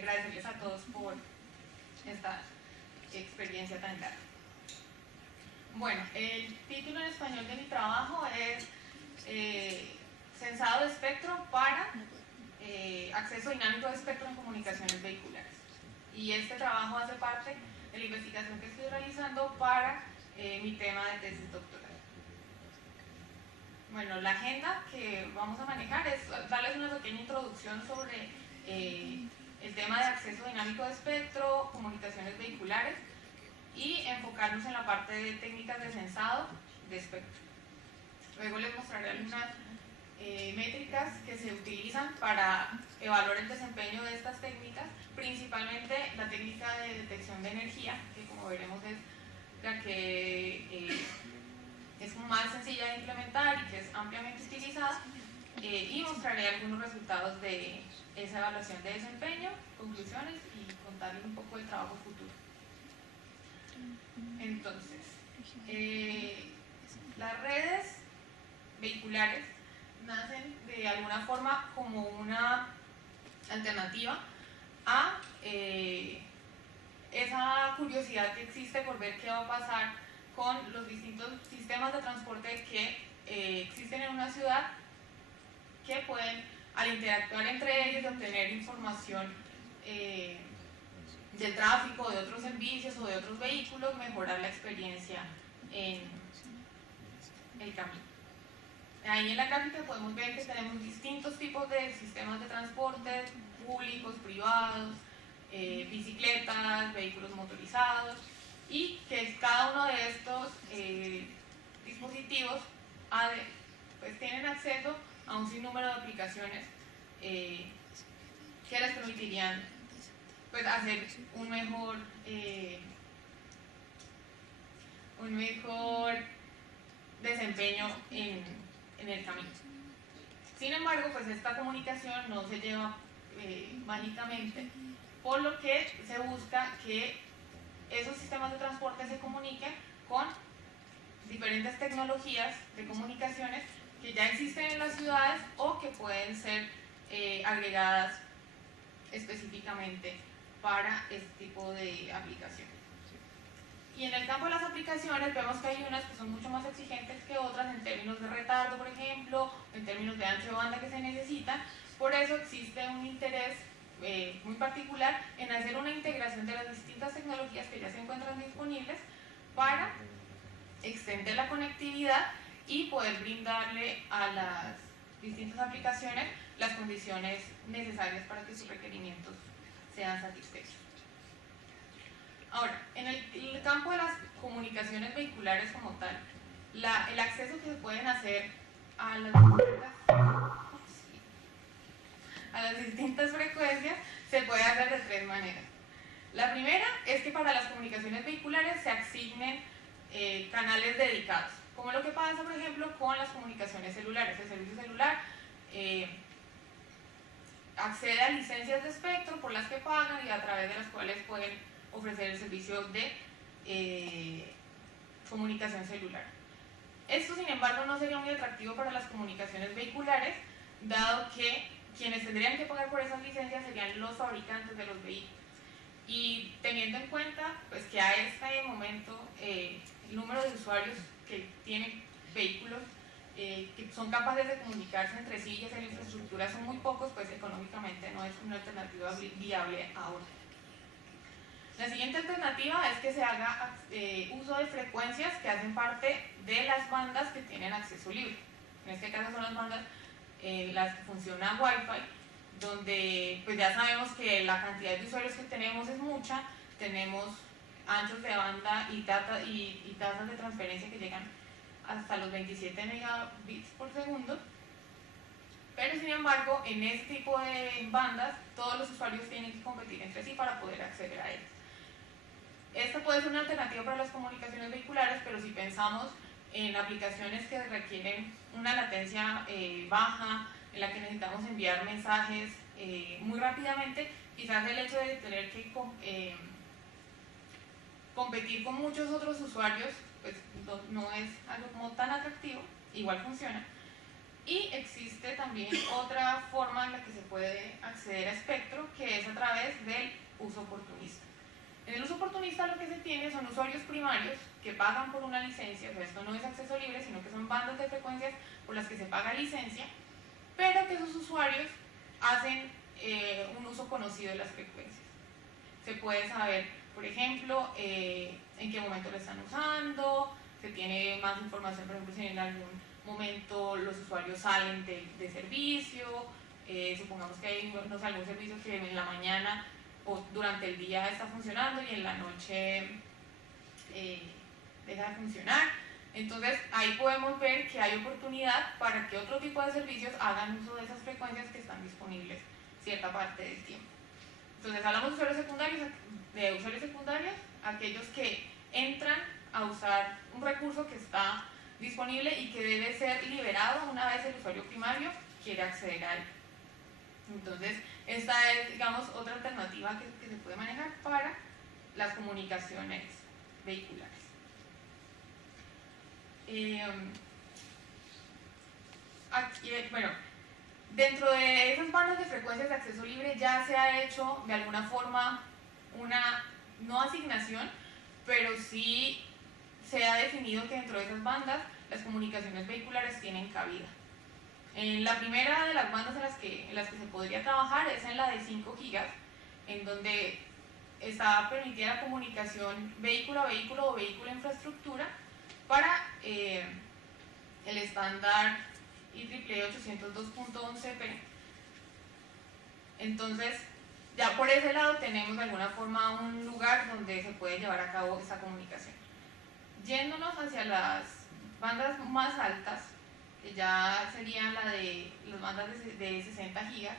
agradecerles a todos por esta experiencia tan grata. Bueno, el título en español de mi trabajo es Censado de espectro para acceso dinámico de espectro en comunicaciones vehiculares. Y este trabajo hace parte de la investigación que estoy realizando para mi tema de tesis doctoral. Bueno, la agenda que vamos a manejar es darles una pequeña introducción sobre el tema de acceso dinámico de espectro, comunicaciones vehiculares, y enfocarnos en la parte de técnicas de censado de espectro. Luego les mostraré algunas métricas que se utilizan para evaluar el desempeño de estas técnicas, principalmente la técnica de detección de energía, que como veremos es la que es más sencilla de implementar y que es ampliamente utilizada, y mostraré algunos resultados de esa evaluación de desempeño, conclusiones y contarles un poco del trabajo futuro. Entonces, las redes vehiculares nacen de alguna forma como una alternativa a esa curiosidad que existe por ver qué va a pasar con los distintos sistemas de transporte que existen en una ciudad, que pueden, al interactuar entre ellos, obtener información del tráfico, de otros servicios o de otros vehículos, mejorar la experiencia en el camino. Ahí en la gráfica podemos ver que tenemos distintos tipos de sistemas de transporte, públicos, privados, bicicletas, vehículos motorizados, y que cada uno de estos dispositivos pues tienen acceso a un sinnúmero de aplicaciones que les permitirían pues hacer un mejor desempeño en el camino. Sin embargo, pues esta comunicación no se lleva mágicamente, por lo que se busca que esos sistemas de transporte se comuniquen con diferentes tecnologías de comunicaciones que ya existen en las ciudades o que pueden ser agregadas específicamente para este tipo de aplicaciones. Y en el campo de las aplicaciones vemos que hay unas que son mucho más exigentes que otras en términos de retardo, por ejemplo, en términos de ancho de banda que se necesitan. Por eso existe un interés muy particular en hacer una integración de las distintas tecnologías que ya se encuentran disponibles para extender la conectividad y poder brindarle a las distintas aplicaciones las condiciones necesarias para que sus requerimientos sean satisfechos. Ahora, en el campo de las comunicaciones vehiculares como tal, el acceso que se pueden hacer a las distintas frecuencias se puede hacer de tres maneras. La primera es que para las comunicaciones vehiculares se asignen canales dedicados, como lo que pasa, por ejemplo, con las comunicaciones celulares. El servicio celular accede a licencias de espectro por las que pagan y a través de las cuales pueden ofrecer el servicio de comunicación celular. Esto, sin embargo, no sería muy atractivo para las comunicaciones vehiculares, dado que quienes tendrían que pagar por esas licencias serían los fabricantes de los vehículos. Y teniendo en cuenta pues, que a este momento el número de usuarios que tienen vehículos que son capaces de comunicarse entre sí y hacer infraestructura son muy pocos, pues económicamente no es una alternativa viable ahora. La siguiente alternativa es que se haga uso de frecuencias que hacen parte de las bandas que tienen acceso libre. En este caso son las bandas las que funciona Wi-Fi, donde pues ya sabemos que la cantidad de usuarios que tenemos es mucha, tenemos anchos de banda y tasas de transferencia que llegan hasta los 27 megabits por segundo, pero sin embargo en este tipo de bandas todos los usuarios tienen que competir entre sí para poder acceder a ellas. Esta puede ser una alternativa para las comunicaciones vehiculares, pero si pensamos en aplicaciones que requieren una latencia baja, en la que necesitamos enviar mensajes muy rápidamente, quizás el hecho de tener que competir con muchos otros usuarios pues no es algo como tan atractivo, igual funciona. Y existe también otra forma en la que se puede acceder a espectro, que es a través del uso oportunista. En el uso oportunista lo que se tiene son usuarios primarios que pagan por una licencia, o sea, esto no es acceso libre, sino que son bandas de frecuencias por las que se paga licencia, pero que esos usuarios hacen un uso conocido de las frecuencias. Se puede saber, por ejemplo, en qué momento lo están usando, se tiene más información, por ejemplo, si en algún momento los usuarios salen de servicio, supongamos que hay algún servicio que en la mañana o durante el día está funcionando y en la noche deja de funcionar. Entonces ahí podemos ver que hay oportunidad para que otro tipo de servicios hagan uso de esas frecuencias que están disponibles cierta parte del tiempo. Entonces hablamos de usuarios secundarios, aquellos que entran a usar un recurso que está disponible y que debe ser liberado una vez el usuario primario quiere acceder a él. Entonces esta es, digamos, otra alternativa que se puede manejar para las comunicaciones vehiculares. Bueno, dentro de esas bandas de frecuencias de acceso libre ya se ha hecho de alguna forma una, no asignación, pero sí se ha definido que dentro de esas bandas las comunicaciones vehiculares tienen cabida. La primera de las bandas en las que se podría trabajar es en la de 5 gigas, en donde está permitida la comunicación vehículo a vehículo o vehículo a infraestructura para el estándar IEEE 802.11p. Entonces, ya por ese lado tenemos de alguna forma un lugar donde se puede llevar a cabo esa comunicación. Yéndonos hacia las bandas más altas, que ya serían las bandas de 60 gigas,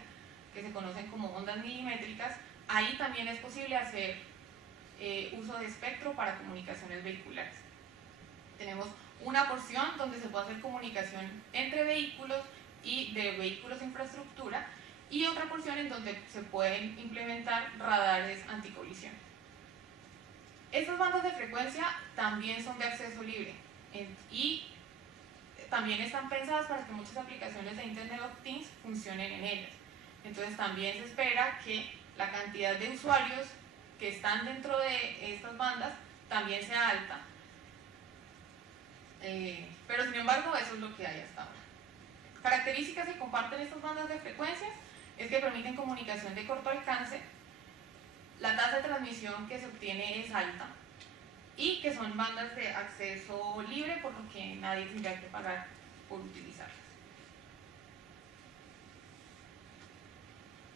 que se conocen como ondas milimétricas, ahí también es posible hacer uso de espectro para comunicaciones vehiculares. Tenemos una porción donde se puede hacer comunicación entre vehículos y de vehículos a infraestructura, y otra porción en donde se pueden implementar radares anticolisión. Estas bandas de frecuencia también son de acceso libre y también están pensadas para que muchas aplicaciones de Internet of Things funcionen en ellas. Entonces también se espera que la cantidad de usuarios que están dentro de estas bandas también sea alta. Pero sin embargo eso es lo que hay hasta ahora. Características que comparten estas bandas de frecuencias es que permiten comunicación de corto alcance, la tasa de transmisión que se obtiene es alta y que son bandas de acceso libre, por lo que nadie tendría que pagar por utilizarlas.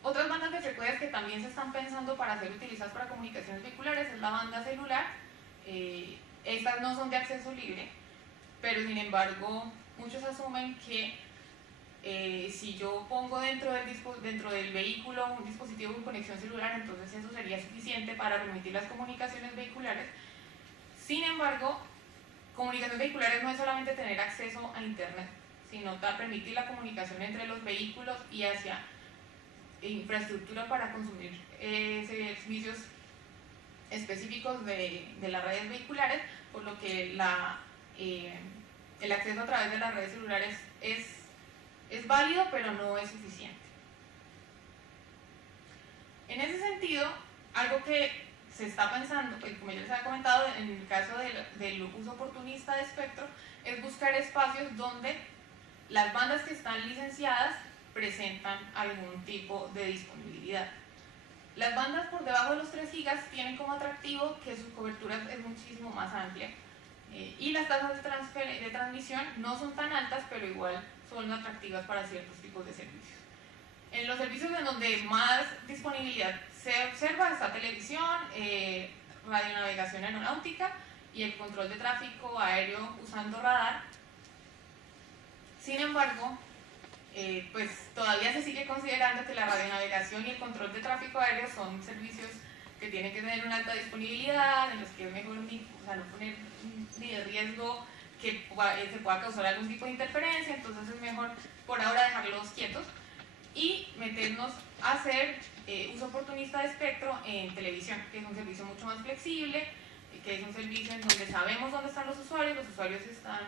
Otras bandas de frecuencias que también se están pensando para ser utilizadas para comunicaciones vehiculares es la banda celular. Estas no son de acceso libre, pero sin embargo muchos asumen que si yo pongo dentro del vehículo un dispositivo con conexión celular, entonces eso sería suficiente para permitir las comunicaciones vehiculares. Sin embargo, comunicaciones vehiculares no es solamente tener acceso a Internet, sino permitir la comunicación entre los vehículos y hacia infraestructura para consumir servicios específicos de las redes vehiculares, por lo que el acceso a través de las redes celulares es válido, pero no es suficiente. En ese sentido, algo que se está pensando, como ya les había comentado, en el caso del uso oportunista de espectro, es buscar espacios donde las bandas que están licenciadas presentan algún tipo de disponibilidad. Las bandas por debajo de los 3 gigas tienen como atractivo que su cobertura es muchísimo más amplia y las tasas de transmisión no son tan altas, pero igual son atractivas para ciertos tipos de servicios. En los servicios en donde más disponibilidad se observa está televisión, radionavegación aeronáutica y el control de tráfico aéreo usando radar. Sin embargo, pues todavía se sigue considerando que la radionavegación y el control de tráfico aéreo son servicios que tienen que tener una alta disponibilidad, en los que es mejor no poner ni de riesgo que se pueda causar algún tipo de interferencia, entonces es mejor por ahora dejarlos quietos y meternos a hacer uso oportunista de espectro en televisión, que es un servicio mucho más flexible, que es un servicio en donde sabemos dónde están los usuarios están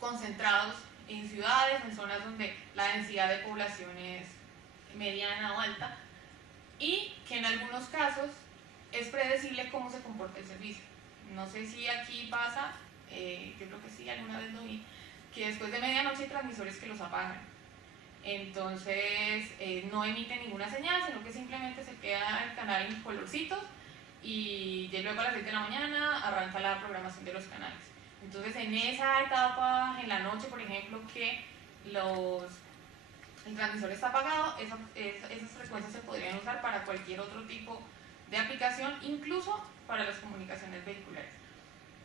concentrados en ciudades, en zonas donde la densidad de población es mediana o alta, y que en algunos casos es predecible cómo se comporta el servicio. No sé si aquí pasa, yo creo que sí, alguna vez lo vi, que después de medianoche hay transmisores que los apagan. Entonces no emite ninguna señal, sino que simplemente se queda el canal en colorcitos y luego a las 6 de la mañana arranca la programación de los canales. Entonces en esa etapa, en la noche por ejemplo, que el transmisor está apagado, esas frecuencias se podrían usar para cualquier otro tipo de aplicación, incluso para las comunicaciones vehiculares.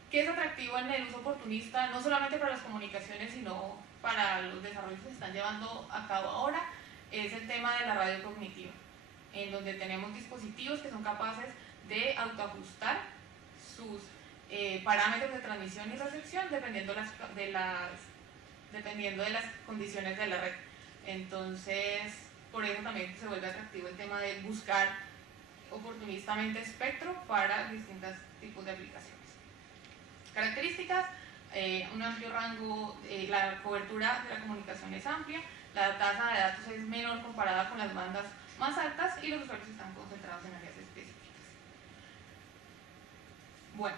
¿Qué es atractivo en el uso oportunista? No solamente para las comunicaciones, sino para los desarrollos que se están llevando a cabo ahora, es el tema de la radio cognitiva, en donde tenemos dispositivos que son capaces de autoajustar sus parámetros de transmisión y recepción dependiendo de las condiciones de la red. Entonces, por eso también se vuelve atractivo el tema de buscar oportunistamente espectro para distintos tipos de aplicaciones. Características: un amplio rango, la cobertura de la comunicación es amplia, la tasa de datos es menor comparada con las bandas más altas y los usuarios están concentrados en áreas específicas. Bueno,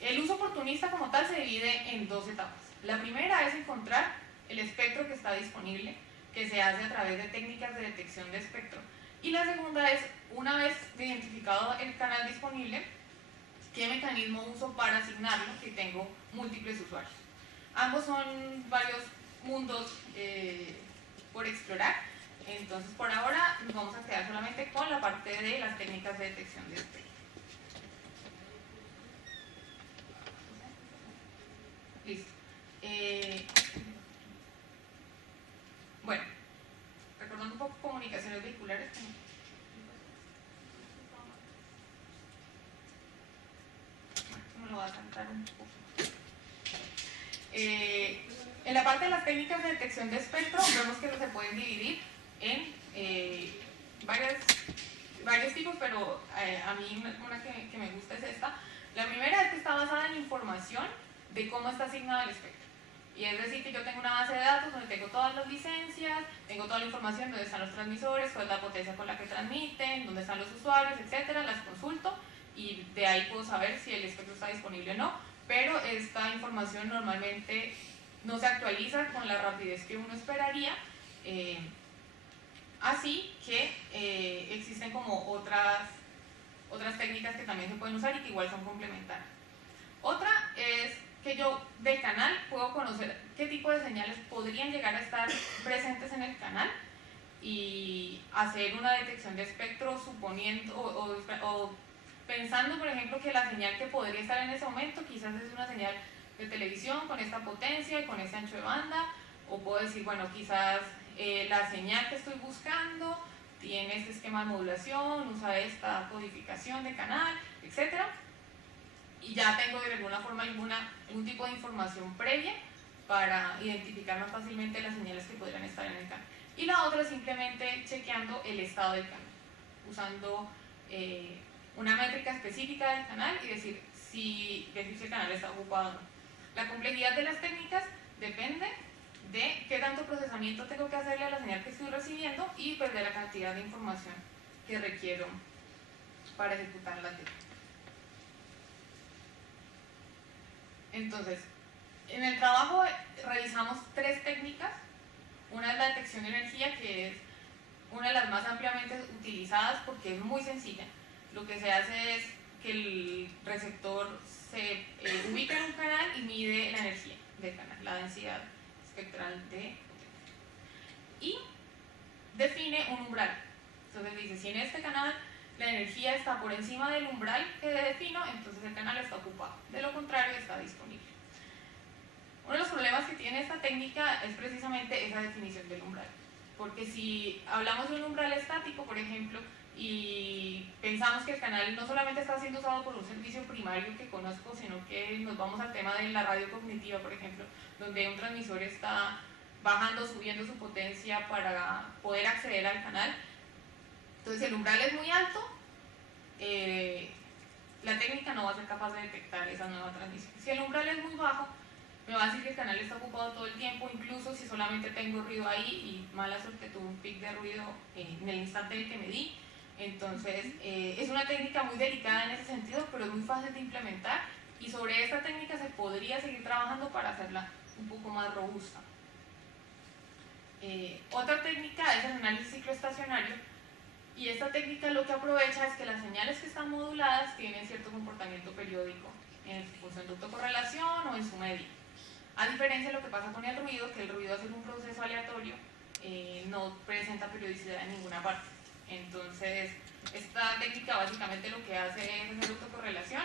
el uso oportunista como tal se divide en dos etapas. La primera es encontrar el espectro que está disponible, que se hace a través de técnicas de detección de espectro. Y la segunda es, una vez identificado el canal disponible, ¿qué mecanismo uso para asignarlo si tengo múltiples usuarios? Ambos son varios mundos por explorar. Entonces, por ahora nos vamos a quedar solamente con la parte de las técnicas de detección de espectro. Listo. Bueno, recordando un poco comunicaciones vehiculares. Me lo voy a saltar un poco. En la parte de las técnicas de detección de espectro, vemos que se pueden dividir en varios tipos, pero a mí una que me gusta es esta. La primera es que está basada en información de cómo está asignado el espectro. Y es decir, que yo tengo una base de datos donde tengo todas las licencias, tengo toda la información, dónde están los transmisores, cuál es la potencia con la que transmiten, dónde están los usuarios, etcétera, las consulto y de ahí puedo saber si el espectro está disponible o no, pero esta información normalmente no se actualiza con la rapidez que uno esperaría, así que existen como otras técnicas que también se pueden usar y que igual son complementarias. Otra es que yo del canal puedo conocer qué tipo de señales podrían llegar a estar presentes en el canal y hacer una detección de espectro suponiendo o pensando, por ejemplo, que la señal que podría estar en ese momento quizás es una señal de televisión con esta potencia y con este ancho de banda, o puedo decir, bueno, quizás la señal que estoy buscando tiene este esquema de modulación, usa esta codificación de canal, etcétera. Y ya tengo de alguna forma algún tipo de información previa para identificar más fácilmente las señales que podrían estar en el canal. Y la otra es simplemente chequeando el estado del canal, usando una métrica específica del canal y decir si el canal está ocupado o no. La complejidad de las técnicas depende de qué tanto procesamiento tengo que hacerle a la señal que estoy recibiendo y pues de la cantidad de información que requiero para ejecutar la técnica. Entonces, en el trabajo realizamos tres técnicas. Una es la detección de energía, que es una de las más ampliamente utilizadas porque es muy sencilla. Lo que se hace es que el receptor se ubica en un canal y mide la energía del canal, la densidad espectral de potencia. Y define un umbral. Entonces dice, si en este canal la energía está por encima del umbral que defino, entonces el canal está ocupado. De lo contrario, está disponible. Uno de los problemas que tiene esta técnica es precisamente esa definición del umbral. Porque si hablamos de un umbral estático, por ejemplo, y pensamos que el canal no solamente está siendo usado por un servicio primario que conozco, sino que nos vamos al tema de la radio cognitiva, por ejemplo, donde un transmisor está bajando, subiendo su potencia para poder acceder al canal. Entonces, si el umbral es muy alto, la técnica no va a ser capaz de detectar esa nueva transmisión. Si el umbral es muy bajo, me va a decir que el canal está ocupado todo el tiempo, incluso si solamente tengo ruido ahí y mala suerte tuve un pic de ruido en el instante en el que medí. Entonces es una técnica muy delicada en ese sentido, pero es muy fácil de implementar y sobre esta técnica se podría seguir trabajando para hacerla un poco más robusta. Otra técnica es el análisis cicloestacionario, y esta técnica lo que aprovecha es que las señales que están moduladas tienen cierto comportamiento periódico en su función de autocorrelación o en su media. A diferencia de lo que pasa con el ruido, que el ruido al ser un proceso aleatorio no presenta periodicidad en ninguna parte. Entonces, esta técnica básicamente lo que hace es hacer autocorrelación.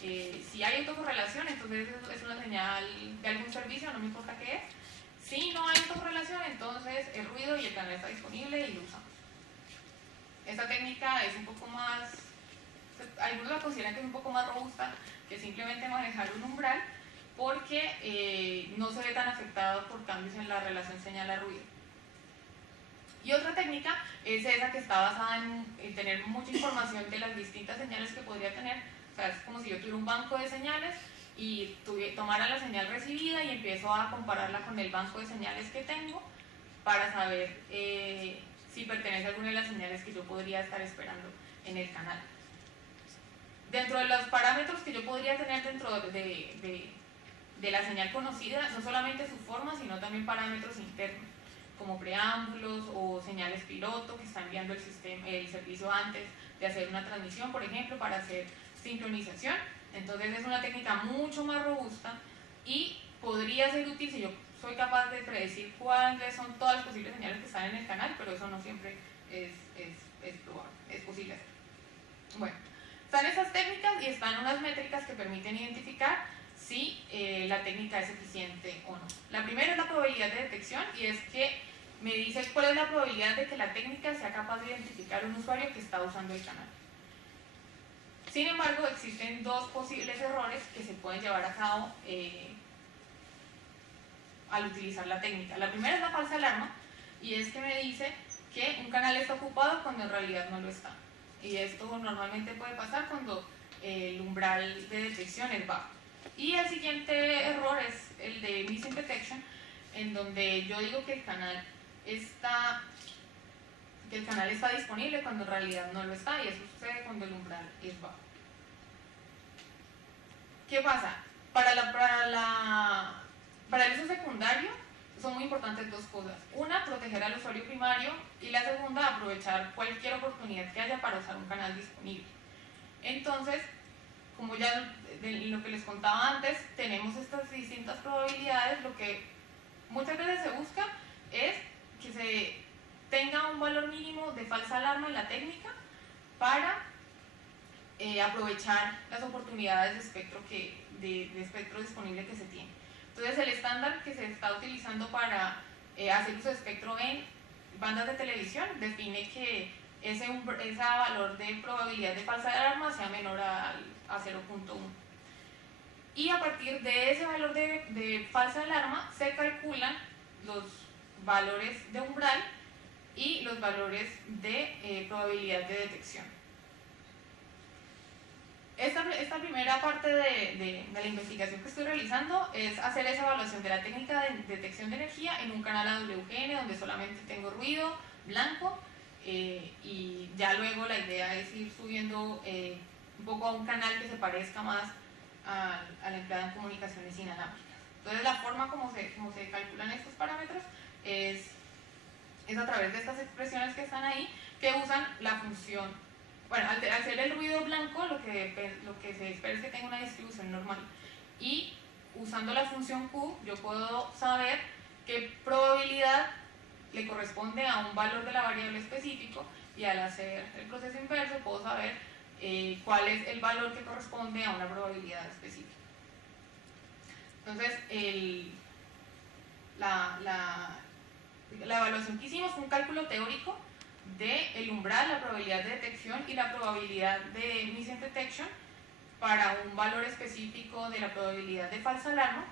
Si hay autocorrelación, entonces es una señal de algún servicio, no me importa qué es. Si no hay autocorrelación, entonces el ruido y el canal está disponible y lo usamos. Esta técnica es un poco más, algunos la consideran que es un poco más robusta que simplemente manejar un umbral, porque no se ve tan afectado por cambios en la relación señal-ruido. Y otra técnica es esa que está basada en tener mucha información de las distintas señales que podría tener. O sea, es como si yo tuviera un banco de señales y tomara la señal recibida y empiezo a compararla con el banco de señales que tengo para saber si pertenece a alguna de las señales que yo podría estar esperando en el canal. Dentro de los parámetros que yo podría tener dentro de la señal conocida, no solamente su forma, sino también parámetros internos, como preámbulos o señales piloto que está enviando el servicio antes de hacer una transmisión, por ejemplo, para hacer sincronización. Entonces es una técnica mucho más robusta y podría ser útil si yo soy capaz de predecir cuáles son todas las posibles señales que están en el canal, pero eso no siempre es probable, es posible hacer. Bueno, están esas técnicas y están unas métricas que permiten identificar si la técnica es eficiente o no. La primera es la probabilidad de detección, y es que me dice cuál es la probabilidad de que la técnica sea capaz de identificar un usuario que está usando el canal. Sin embargo, existen dos posibles errores que se pueden llevar a cabo al utilizar la técnica. La primera es la falsa alarma, y es que me dice que un canal está ocupado cuando en realidad no lo está. Y esto normalmente puede pasar cuando el umbral de detección es bajo. Y el siguiente error es el de missing detection, en donde yo digo que el canal está disponible cuando en realidad no lo está, y eso sucede cuando el umbral es bajo. ¿Qué pasa? Para el uso secundario son muy importantes dos cosas. Una, proteger al usuario primario, y la segunda, aprovechar cualquier oportunidad que haya para usar un canal disponible. Entonces, como ya lo que les contaba antes, tenemos estas distintas probabilidades. Lo que muchas veces se busca es que se tenga un valor mínimo de falsa alarma en la técnica para aprovechar las oportunidades de espectro disponible que se tiene. Entonces, el estándar que se está utilizando para hacer uso de espectro en bandas de televisión define que ese valor de probabilidad de falsa alarma sea menor a 0.1. Y a partir de ese valor de falsa alarma se calculan los valores de umbral y los valores de probabilidad de detección. Esta primera parte de la investigación que estoy realizando es hacer esa evaluación de la técnica de detección de energía en un canal AWGN donde solamente tengo ruido blanco, y ya luego la idea es ir subiendo un poco a un canal que se parezca más al empleado en comunicaciones inalámbricas. Entonces, la forma como se calculan estos parámetros es a través de estas expresiones que están ahí, que usan la función. Bueno, al hacer el ruido blanco, lo que se espera es que tenga una distribución normal. Y usando la función Q, yo puedo saber qué probabilidad le corresponde a un valor de la variable específico, y al hacer el proceso inverso puedo saber cuál es el valor que corresponde a una probabilidad específica. Entonces, la evaluación que hicimos fue un cálculo teórico del umbral, la probabilidad de detección y la probabilidad de missing detection para un valor específico de la probabilidad de falsa alarma,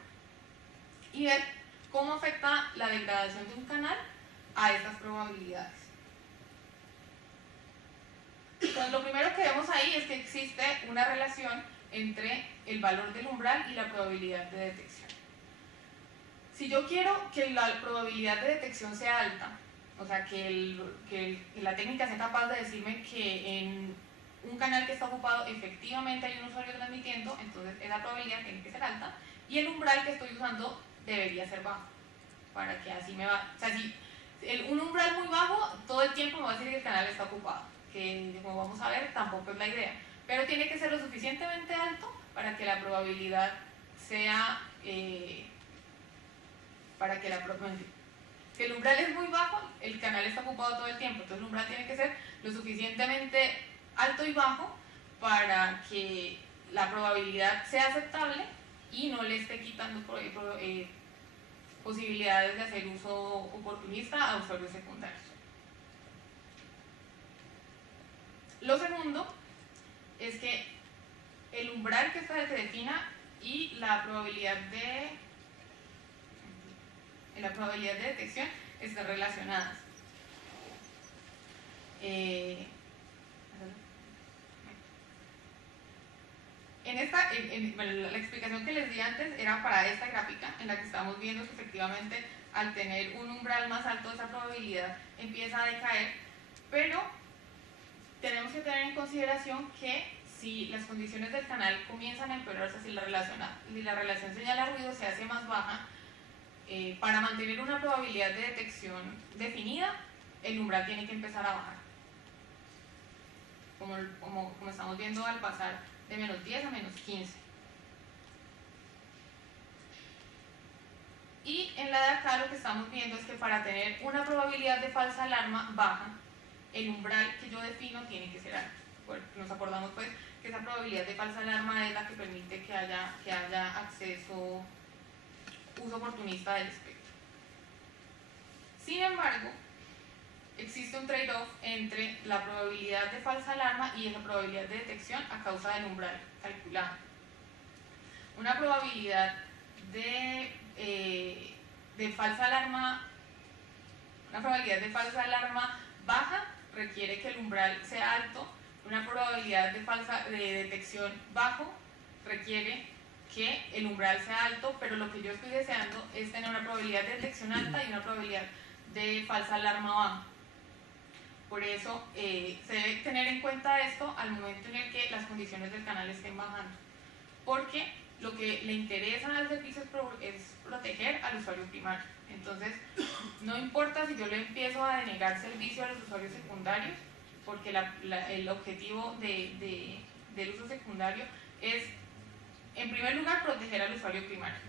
y ver cómo afecta la degradación de un canal a estas probabilidades. Entonces, lo primero que vemos ahí es que existe una relación entre el valor del umbral y la probabilidad de detección. Si yo quiero que la probabilidad de detección sea alta, o sea, que la técnica sea capaz de decirme que en un canal que está ocupado efectivamente hay un usuario transmitiendo, entonces esa probabilidad tiene que ser alta, y el umbral que estoy usando debería ser bajo, para que así me va. O sea, si un umbral muy bajo, todo el tiempo me va a decir que el canal está ocupado, que como vamos a ver, tampoco es la idea, pero tiene que ser lo suficientemente alto para que la probabilidad sea, que el umbral es muy bajo, el canal está ocupado todo el tiempo, entonces el umbral tiene que ser lo suficientemente alto y bajo para que la probabilidad sea aceptable y no le esté quitando posibilidades de hacer uso oportunista a usuarios secundarios. Lo segundo es que el umbral que se defina y la probabilidad de detección están relacionadas. La explicación que les di antes era para esta gráfica, en la que estamos viendo que efectivamente al tener un umbral más alto esa probabilidad empieza a decaer, pero tenemos que tener en consideración que si las condiciones del canal comienzan a empeorarse, si la relación señal-ruido se hace más baja, para mantener una probabilidad de detección definida, el umbral tiene que empezar a bajar. Como estamos viendo al pasar de menos 10 a menos 15. Y en la de acá lo que estamos viendo es que para tener una probabilidad de falsa alarma baja, el umbral que yo defino tiene que ser alto. Bueno, nos acordamos pues que esa probabilidad de falsa alarma es la que permite que haya acceso, uso oportunista del espectro. Sin embargo, existe un trade-off entre la probabilidad de falsa alarma y la probabilidad de detección a causa del umbral calculado. Una probabilidad de falsa alarma baja requiere que el umbral sea alto. Una probabilidad de detección bajo requiere que el umbral sea alto, pero lo que yo estoy deseando es tener una probabilidad de detección alta y una probabilidad de falsa alarma baja. Por eso se debe tener en cuenta esto al momento en el que las condiciones del canal estén bajando, porque lo que le interesa al servicio es proteger al usuario primario. Entonces, no importa si yo le empiezo a denegar servicio a los usuarios secundarios, porque el objetivo del uso secundario es, en primer lugar, proteger al usuario primario.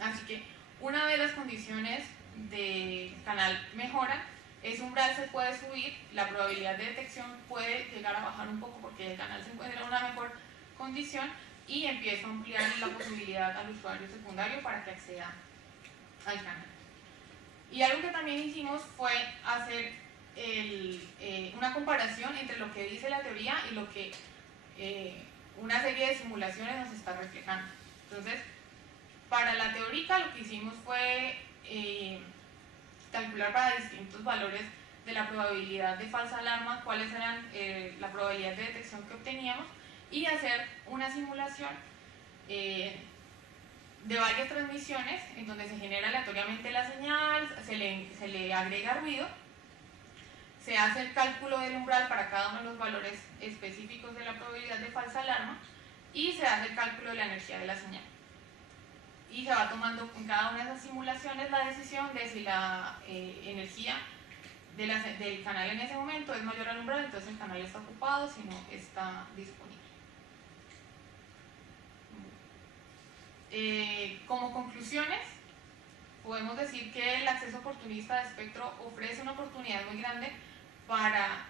Así que una vez las condiciones del canal mejoran, ese umbral se puede subir, la probabilidad de detección puede llegar a bajar un poco porque el canal se encuentra en una mejor condición y empiezo a ampliar la posibilidad al usuario secundario para que acceda al canal. Y algo que también hicimos fue hacer una comparación entre lo que dice la teoría y lo que una serie de simulaciones nos está reflejando. Entonces, para la teórica lo que hicimos fue calcular para distintos valores de la probabilidad de falsa alarma cuáles eran la probabilidad de detección que obteníamos y hacer una simulación de varias transmisiones en donde se genera aleatoriamente la señal, se le agrega ruido, se hace el cálculo del umbral para cada uno de los valores específicos de la probabilidad de falsa alarma y se hace el cálculo de la energía de la señal. Y se va tomando en cada una de esas simulaciones la decisión de si la energía del canal en ese momento es mayor al umbral, entonces el canal está ocupado, si no está disponible. Como conclusiones, podemos decir que el acceso oportunista de espectro ofrece una oportunidad muy grande para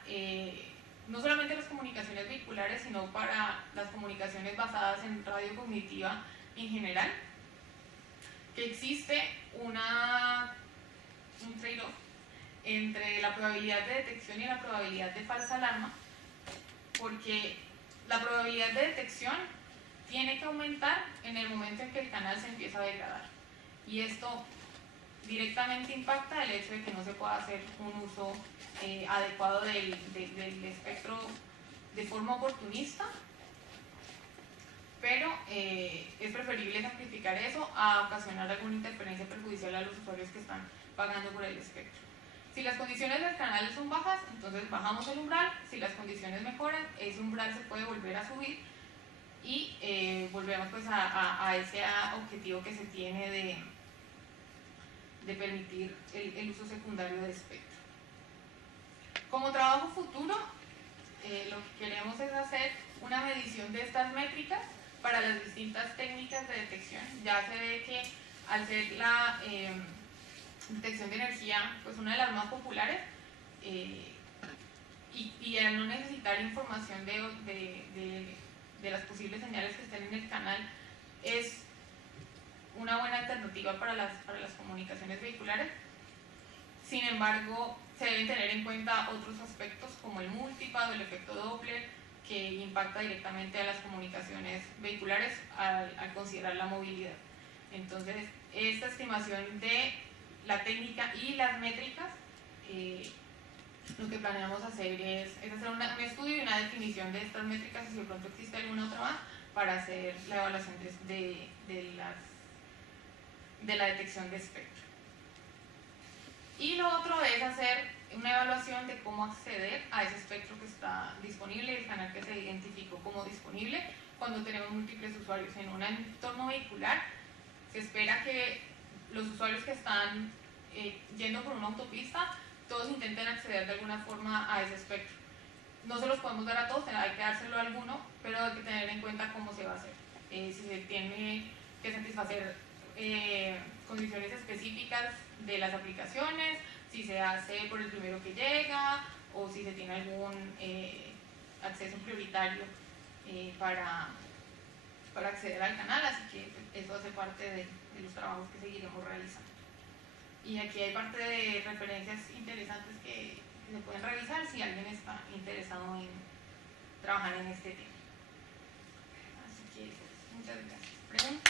no solamente las comunicaciones vehiculares, sino para las comunicaciones basadas en radio cognitiva en general, que existe un trade-off entre la probabilidad de detección y la probabilidad de falsa alarma, porque la probabilidad de detección tiene que aumentar en el momento en que el canal se empieza a degradar. Y esto directamente impacta el hecho de que no se pueda hacer un uso adecuado del espectro de forma oportunista, pero es preferible simplificar eso a ocasionar alguna interferencia perjudicial a los usuarios que están pagando por el espectro. Si las condiciones del canal son bajas, entonces bajamos el umbral. Si las condiciones mejoran, ese umbral se puede volver a subir y volvemos pues a ese objetivo que se tiene de permitir el uso secundario de espectro. Como trabajo futuro, lo que queremos es hacer una medición de estas métricas para las distintas técnicas de detección. Ya se ve que al ser la detección de energía pues una de las más populares y al no necesitar información de las posibles señales que estén en el canal, es una buena alternativa para las comunicaciones vehiculares. Sin embargo, se deben tener en cuenta otros aspectos como el multipath o el efecto Doppler, que impacta directamente a las comunicaciones vehiculares al considerar la movilidad. Entonces, esta estimación de la técnica y las métricas, lo que planeamos hacer es hacer un estudio y una definición de estas métricas, y si de pronto existe alguna otra más, para hacer la evaluación de la detección de espectro. Y lo otro es hacer una evaluación de cómo acceder a ese espectro que está disponible, el canal que se identificó como disponible. Cuando tenemos múltiples usuarios en un entorno vehicular, se espera que los usuarios que están yendo por una autopista, todos intenten acceder de alguna forma a ese espectro. No se los podemos dar a todos, hay que dárselo a alguno, pero hay que tener en cuenta cómo se va a hacer. Si se tiene que satisfacer condiciones específicas de las aplicaciones, si se hace por el primero que llega o si se tiene algún acceso prioritario para acceder al canal, así que eso hace parte de los trabajos que seguiremos realizando. Y aquí hay parte de referencias interesantes que se pueden revisar si alguien está interesado en trabajar en este tema. Así que muchas gracias. ¿Preguntas?